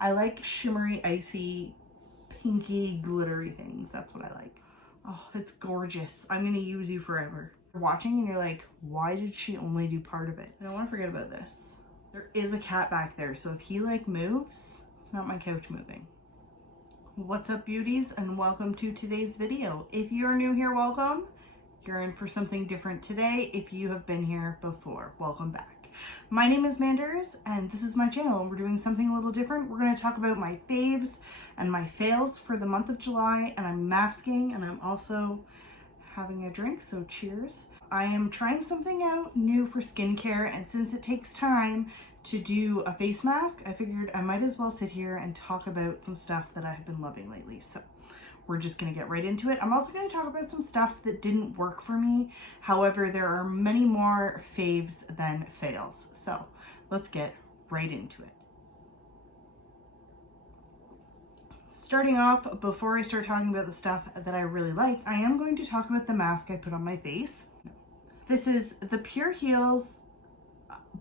I like shimmery, icy, pinky, glittery things. That's what I like. Oh, it's gorgeous. I'm gonna use you forever. You're watching and you're like, why did she only do part of it? I don't want to forget about this. There is a cat back there, so if he like moves, it's not my couch moving. What's up, beauties, and welcome to today's video. If you're new here, welcome. You're in for something different today. If you have been here before, welcome back. My name is Manders, and this is my channel, and we're doing something a little different. We're going to talk about my faves and my fails for the month of July, and I'm masking, and I'm also having a drink, so cheers. I am trying something out new for skincare, and since it takes time to do a face mask, I figured I might as well sit here and talk about some stuff that I have been loving lately. So we're just going to get right into it. I'm also going to talk about some stuff that didn't work for me. However, there are many more faves than fails. So let's get right into it. Starting off, before I start talking about the stuff that I really like, I am going to talk about the mask I put on my face. This is the Pure Heals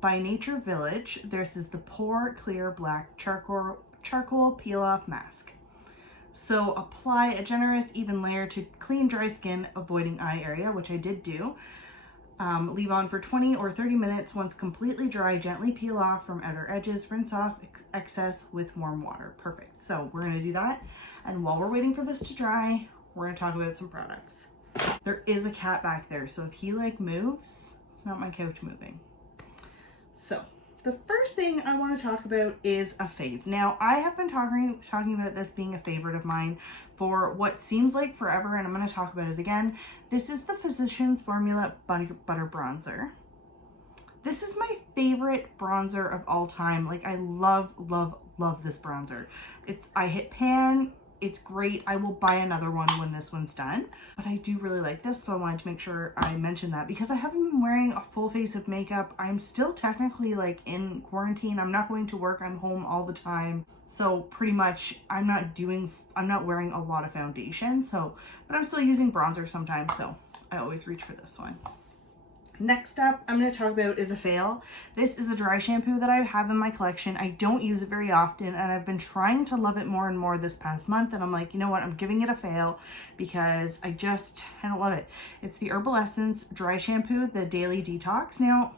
by Nature Village. This is the Pore Clear Black Charcoal Peel Off Mask. So apply a generous, even layer to clean, dry skin, avoiding eye area, which I did do. Leave on for 20 or 30 minutes. Once completely dry, gently peel off from outer edges. Rinse off excess with warm water. Perfect. So we're going to do that. And while we're waiting for this to dry, we're going to talk about some products. There is a cat back there, so if he like moves, it's not my couch moving. So the first thing I want to talk about is a fave. Now, I have been talking about this being a favorite of mine for what seems like forever, and I'm going to talk about it again. This is the Physicians Formula Butter Bronzer. This is my favorite bronzer of all time. Like, I love, love, love this bronzer. I hit pan. It's great. I will buy another one when this one's done, but I do really like this, so I wanted to make sure I mentioned that because I haven't been wearing a full face of makeup. I'm still technically like in quarantine. I'm not going to work. I'm home all the time. So pretty much I'm not wearing a lot of foundation, but I'm still using bronzer sometimes, so I always reach for this one. Next up, I'm going to talk about is a fail. This is a dry shampoo that I have in my collection. I don't use it very often, and I've been trying to love it more and more this past month, and I'm like, you know what, I'm giving it a fail because I don't love it. It's the Herbal Essence Dry Shampoo, the Daily Detox. Now,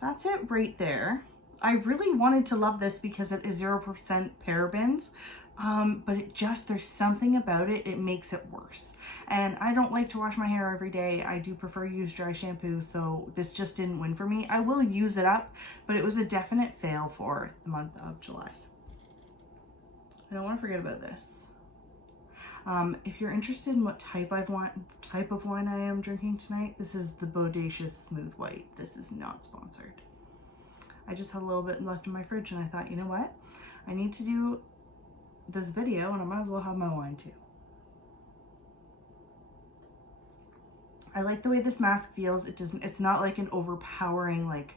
that's it right there. I really wanted to love this because it is 0% parabens, but there's something about it, it makes it worse. And I don't like to wash my hair every day. I do prefer to use dry shampoo, so this just didn't win for me. I will use it up, but it was a definite fail for the month of July. I don't want to forget about this. If you're interested in what type of wine I am drinking tonight, this is the Bodacious Smooth White. This is not sponsored. I just had a little bit left in my fridge, and I thought, you know what? I need to do this video, and I might as well have my wine too. I like the way this mask feels. It's not like an overpowering, like,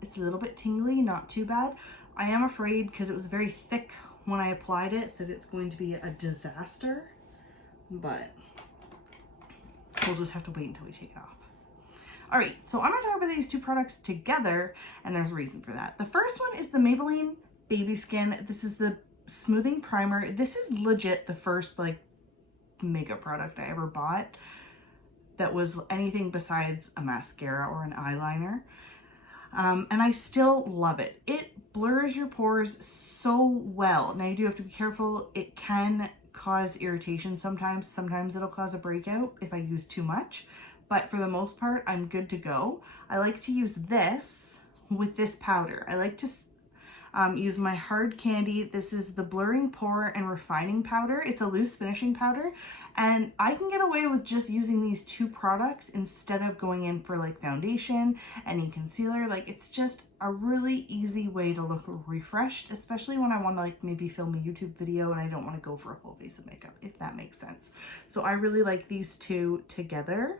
it's a little bit tingly, not too bad. I am afraid because it was very thick when I applied it that it's going to be a disaster, but we'll just have to wait until we take it off. All right, so I'm gonna talk about these two products together, and there's a reason for that. The first one is the Maybelline Baby Skin. This is the smoothing primer. This is legit the first like makeup product I ever bought that was anything besides a mascara or an eyeliner. And I still love it. It blurs your pores so well. Now you do have to be careful. It can cause irritation sometimes. Sometimes it'll cause a breakout if I use too much, but for the most part, I'm good to go. I like to use this with this powder. I like to use my Hard Candy. This is the Blurring Pore and Refining Powder. It's a loose finishing powder, and I can get away with just using these two products instead of going in for like foundation, any concealer. Like, it's just a really easy way to look refreshed, especially when I want to like maybe film a YouTube video and I don't want to go for a full face of makeup, if that makes sense. So I really like these two together.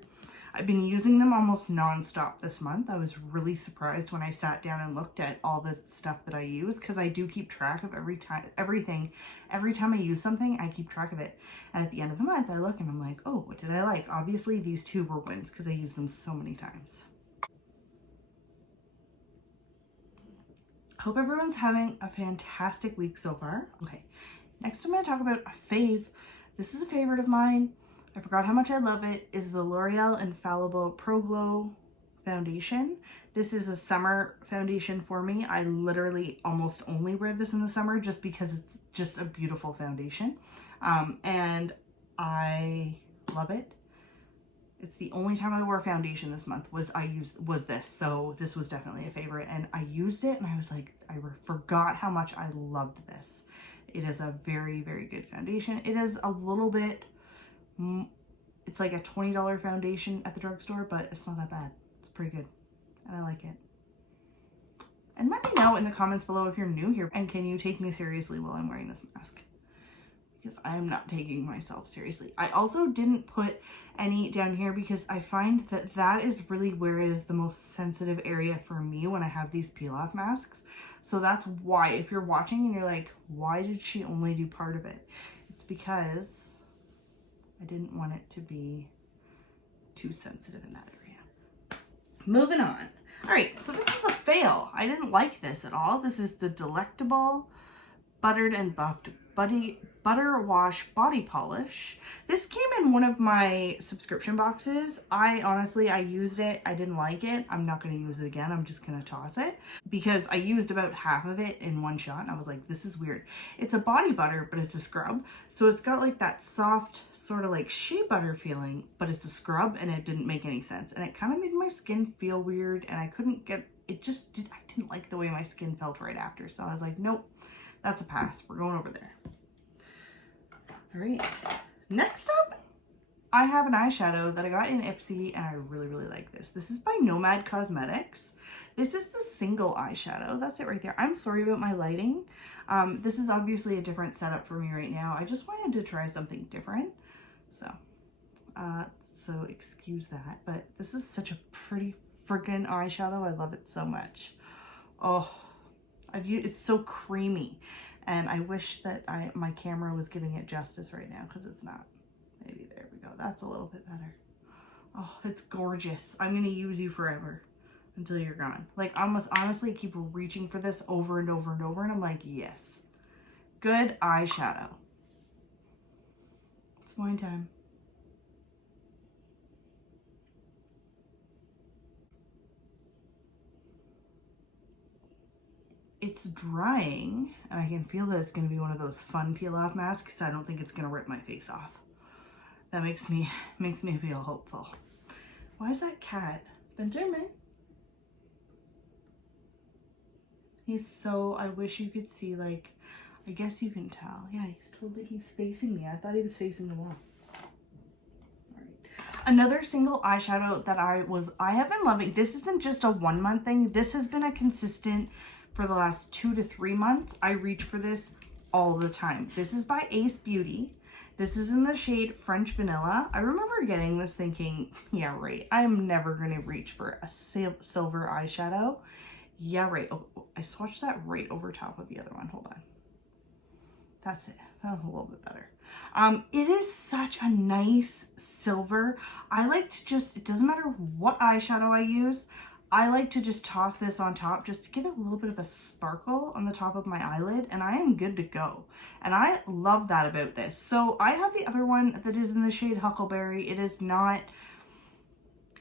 I've been using them almost non-stop this month. I was really surprised when I sat down and looked at all the stuff that I use, because I do keep track of everything. Every time I use something, I keep track of it. And at the end of the month, I look and I'm like, oh, what did I like? Obviously, these two were wins because I use them so many times. Hope everyone's having a fantastic week so far. Okay, next I'm going to talk about a fave. This is a favorite of mine. I forgot how much I love it. Is the L'Oreal Infallible Pro Glow foundation. This is a summer foundation for me. I literally almost only wear this in the summer just because it's just a beautiful foundation. And I love it. It's the only time I wore foundation this month was this. So this was definitely a favorite, and I used it and I was like, I forgot how much I loved this. It is a very, very good foundation. It is a little bit, it's like a $20 foundation at the drugstore, but it's not that bad. It's pretty good and I like it. And let me know in the comments below if you're new here and can you take me seriously while I'm wearing this mask? Because I am not taking myself seriously. I also didn't put any down here because I find that that is really where it is the most sensitive area for me when I have these peel off masks. So that's why, if you're watching and you're like, why did she only do part of it? It's because I didn't want it to be too sensitive in that area. Moving on. All right, so this is a fail. I didn't like this at all. This is the Delectable Buttered and Buffed Butter Wash Body Polish. This came in one of my subscription boxes. I used it. I didn't like it. I'm not going to use it again. I'm just going to toss it because I used about half of it in one shot and I was like, this is weird. It's a body butter, but it's a scrub. So it's got like that soft sort of like shea butter feeling, but it's a scrub and it didn't make any sense. And it kind of made my skin feel weird and I couldn't get, I didn't like the way my skin felt right after. So I was like, nope. That's a pass. We're going over there. All right. Next up, I have an eyeshadow that I got in Ipsy and I really, really like this. This is by Nomad Cosmetics. This is the single eyeshadow. That's it right there. I'm sorry about my lighting. This is obviously a different setup for me right now. I just wanted to try something different. So excuse that, but this is such a pretty friggin' eyeshadow. I love it so much. Oh, it's so creamy and I wish that my camera was giving it justice right now because it's not. Maybe there we go. That's a little bit better. Oh, it's gorgeous. I'm going to use you forever until you're gone. Like honestly keep reaching for this over and over and over and I'm like, yes. Good eyeshadow. It's wine time. It's drying and I can feel that it's going to be one of those fun peel off masks. I don't think it's going to rip my face off. That makes me feel hopeful. Why is that cat? Benjamin. I wish you could see, like, I guess you can tell. Yeah, he's facing me. I thought he was facing the wall. Another single eyeshadow that I have been loving. This isn't just a 1 month thing. This has been a consistent for the last 2 to 3 months. I reach for this all the time. This is by Ace Beauty. This is in the shade French Vanilla. I remember getting this thinking, yeah, right. I'm never going to reach for a silver eyeshadow. Yeah, right. Oh, I swatched that right over top of the other one. Hold on. That's it. That was a little bit better. It is such a nice silver. I like to it doesn't matter what eyeshadow I use, I like to just toss this on top just to give it a little bit of a sparkle on the top of my eyelid and I am good to go. And I love that about this. So I have the other one that is in the shade Huckleberry. It is not,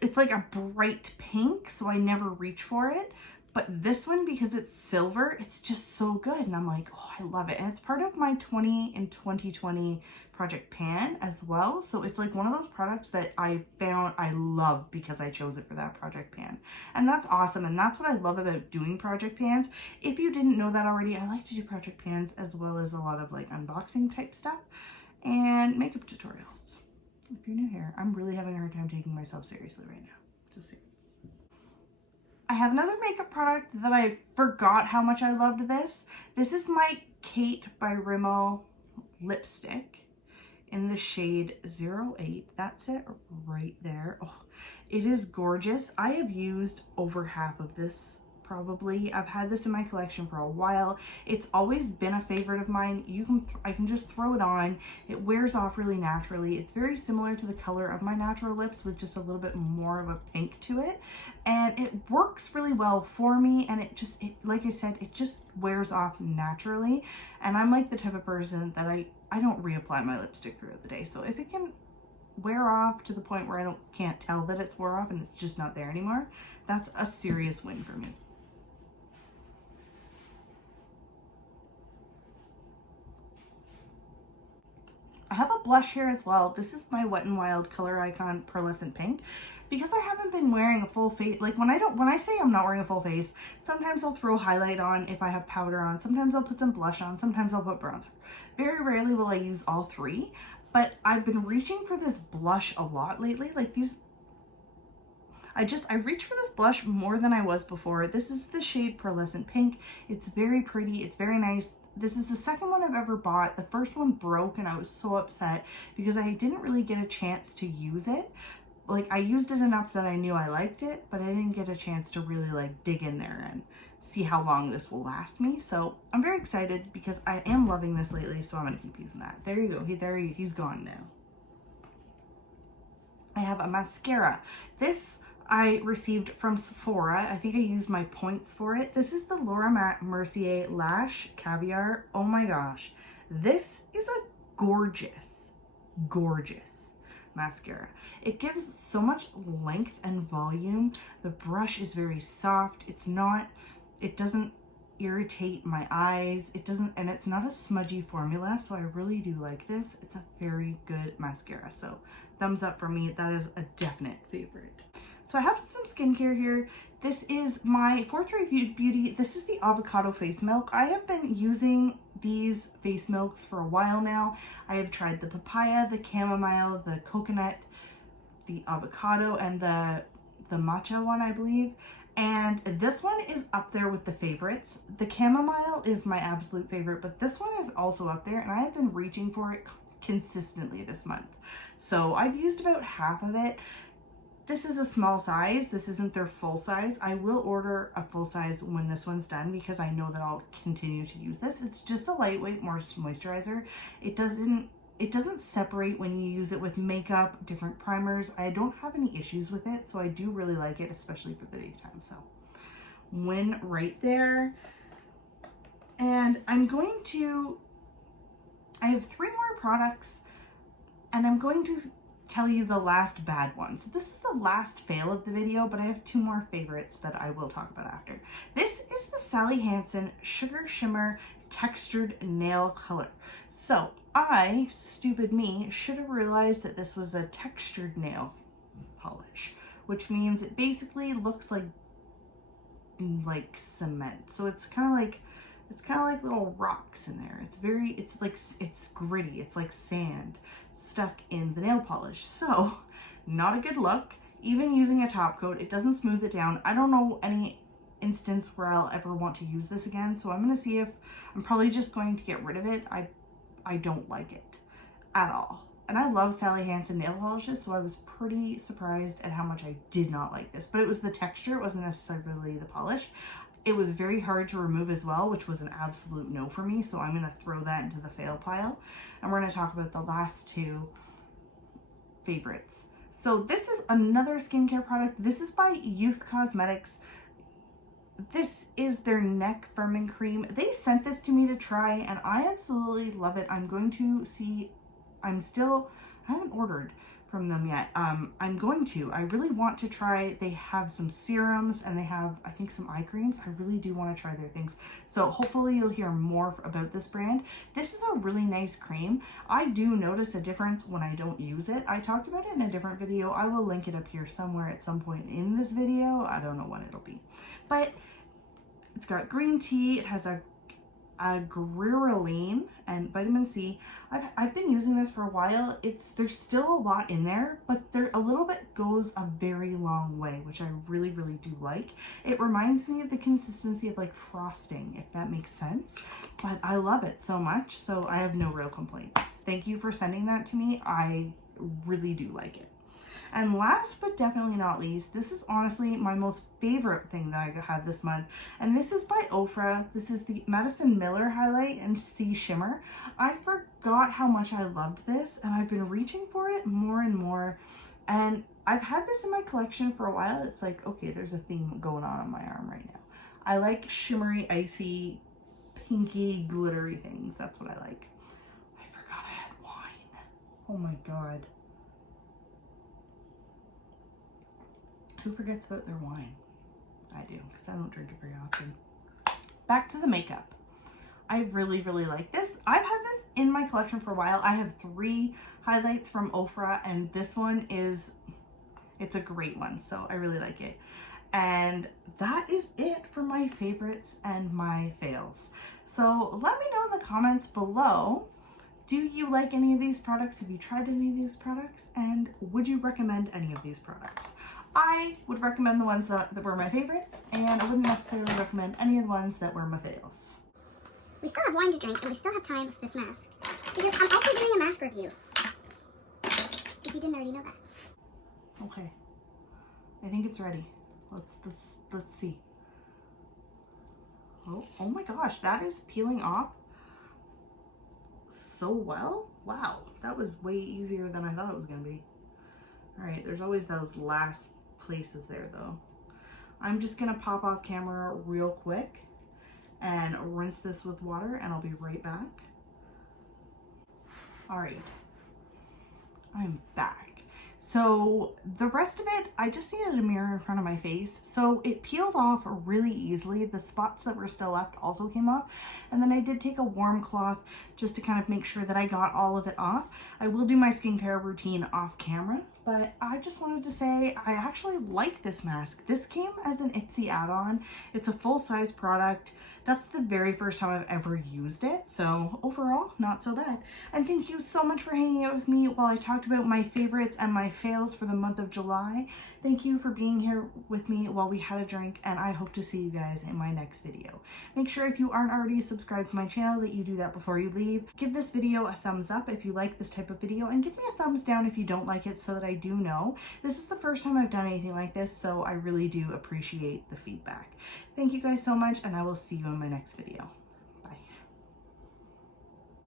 it's like a bright pink, so I never reach for it. But this one, because it's silver, it's just so good. And I'm like, oh, I love it. And it's part of my 20 in 2020 Project Pan as well. So it's like one of those products that I found I love because I chose it for that Project Pan. And that's awesome. And that's what I love about doing Project Pans. If you didn't know that already, I like to do Project Pans as well as a lot of like unboxing type stuff and makeup tutorials. If you're new here, I'm really having a hard time taking myself seriously right now. Just saying. I have another makeup product that I forgot how much I loved this. This is my Kate by Rimmel lipstick in the shade 08. That's it right there. Oh, it is gorgeous. I have used over half of this probably. I've had this in my collection for a while. It's always been a favorite of mine. I can just throw it on. It wears off really naturally. It's very similar to the color of my natural lips with just a little bit more of a pink to it. And it works really well for me, and like I said, it just wears off naturally. And I'm like the type of person that I don't reapply my lipstick throughout the day. So if it can wear off to the point where I can't tell that it's wore off and it's just not there anymore, that's a serious win for me. I have a blush here as well. This is my Wet n Wild Color Icon Pearlescent Pink. Because I haven't been wearing a full face, like when I say I'm not wearing a full face, sometimes I'll throw highlight on if I have powder on, sometimes I'll put some blush on, sometimes I'll put bronzer. Very rarely will I use all three, but I've been reaching for this blush a lot lately. Like I reach for this blush more than I was before. This is the shade Pearlescent Pink. It's very pretty, it's very nice. This is the second one I've ever bought. The first one broke and I was so upset because I didn't really get a chance to use it. Like, I used it enough that I knew I liked it, but I didn't get a chance to really like dig in there and see how long this will last me. So I'm very excited because I am loving this lately, so I'm gonna keep using that. There you go, he's gone now. I have a mascara. This I received from Sephora. I think I used my points for it. This is the Laura Mercier Lash Caviar. Oh my gosh. This is a gorgeous, gorgeous mascara. It gives so much length and volume. The brush is very soft. It doesn't irritate my eyes. And it's not a smudgy formula, so I really do like this. It's a very good mascara. So thumbs up for me. That is a definite favorite. So I have some skincare here. This is my 4-3 Beauty. This is the avocado face milk. I have been using these face milks for a while now. I have tried the papaya, the chamomile, the coconut, the avocado, and the matcha one, I believe. And this one is up there with the favorites. The chamomile is my absolute favorite, but this one is also up there, and I have been reaching for it consistently this month. So I've used about half of it. This is a small size. This isn't their full size. I will order a full size when this one's done because I know that I'll continue to use this. It's just a lightweight moisturizer. It doesn't separate when you use it with makeup, different primers. I don't have any issues with it, so I do really like it, especially for the daytime. So win right there. And I have 3 more products, and I'm going to tell you the last bad one. So this is the last fail of the video, but I have 2 more favorites that I will talk about after. This is the Sally Hansen Sugar Shimmer Textured Nail Color. So I, stupid me, should have realized that this was a textured nail polish, which means it basically looks like cement. So it's kind of like little rocks in there. It's gritty. It's like sand stuck in the nail polish. So not a good look. Even using a top coat, it doesn't smooth it down. I don't know any instance where I'll ever want to use this again. So I'm going to see if I'm probably just going to get rid of it. I don't like it at all. And I love Sally Hansen nail polishes, so I was pretty surprised at how much I did not like this. But it was the texture, it wasn't necessarily the polish. It was very hard to remove as well, which was an absolute no for me. So I'm going to throw that into the fail pile. And we're going to talk about the last 2 favorites. So this is another skincare product. This is by Youth Cosmetics. This is their neck firming cream. They sent this to me to try, and I absolutely love it. I haven't ordered from them yet. I'm going to. I really want to try. They have some serums and they have, I think, some eye creams. I really do want to try their things. So hopefully you'll hear more about this brand. This is a really nice cream. I do notice a difference when I don't use it. I talked about it in a different video. I will link it up here somewhere at some point in this video. I don't know when it'll be. But it's got green tea. It has a ghrelin and vitamin C. I've been using this for a while. There's still a lot in there, but a little bit goes a very long way, which I really, really do like. It reminds me of the consistency of like frosting, if that makes sense. But I love it so much, so I have no real complaints. Thank you for sending that to me. I really do like it. And last but definitely not least, this is honestly my most favorite thing that I had this month. And this is by Ofra. This is the Madison Miller Highlight and Sea Shimmer. I forgot how much I loved this, and I've been reaching for it more and more. And I've had this in my collection for a while. It's like, okay, there's a theme going on my arm right now. I like shimmery, icy, pinky, glittery things. That's what I like. I forgot I had wine. Oh my God. Who forgets about their wine? I do, because I don't drink it very often. Back to the makeup. I really, really like this. I've had this in my collection for a while. I have 3 highlights from Ofra, and this one is, it's a great one, so I really like it. And that is it for my favorites and my fails. So let me know in the comments below, do you like any of these products? Have you tried any of these products? And would you recommend any of these products? I would recommend the ones that were my favorites, and I wouldn't necessarily recommend any of the ones that were my fails. We still have wine to drink, and we still have time for this mask. Because I'm also doing a mask review. If you didn't already know that. Okay. I think it's ready. Let's see. Oh my gosh, that is peeling off so well. Wow, that was way easier than I thought it was gonna be. All right, there's always those last places there though. I'm just gonna pop off camera real quick and rinse this with water, and I'll be right back. All right, I'm back. So the rest of it, I just needed a mirror in front of my face. So it peeled off really easily. The spots that were still left also came off. And then I did take a warm cloth just to kind of make sure that I got all of it off. I will do my skincare routine off camera, but I just wanted to say I actually like this mask. This came as an Ipsy add-on. It's a full-size product. That's the very first time I've ever used it. So overall, not so bad. And thank you so much for hanging out with me while I talked about my favorites and my fails for the month of July. Thank you for being here with me while we had a drink, and I hope to see you guys in my next video. Make sure if you aren't already subscribed to my channel that you do that before you leave. Give this video a thumbs up if you like this type of video, and give me a thumbs down if you don't like it so that I do know. This is the first time I've done anything like this, so I really do appreciate the feedback. Thank you guys so much, and I will see you in my next video.